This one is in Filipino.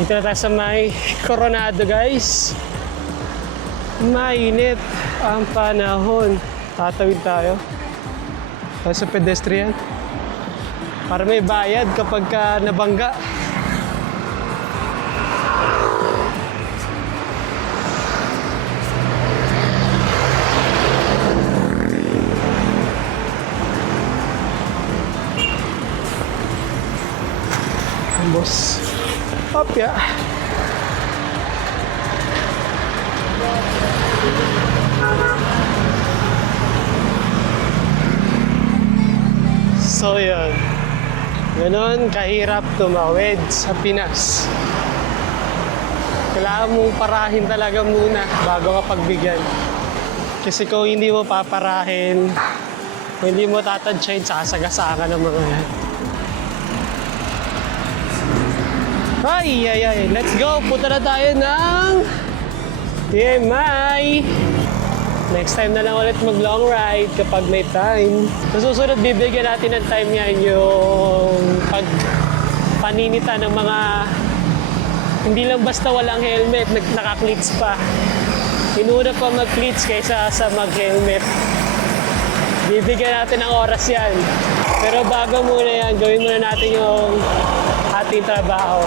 Dito na tayo sa may Coronado, guys. Mainit ang panahon. Tatawid tayo. Tayo sa pedestrian. Para may bayad kapag ka nabangga. Boss. Papya. So yun. Ganon kahirap tumawid sa Pinas. Kailangan mong parahin talaga muna bago ka pagbigyan. Kasi kung hindi mo paparahin, kung hindi mo tatansyahin, sasagasa ka ng mga yan. Ay. Let's go. Punta na tayo ng TMI. Next time na lang ulit mag long ride kapag may time. Sa susunod, bibigyan natin ng time yan yung pagpaninita ng mga hindi lang basta walang helmet, naka-cleats pa. Inuna pa mag-cleats kaysa sa mag-helmet. Bibigyan natin ng oras yan. Pero bago muna yan, gawin muna natin yung ating trabaho.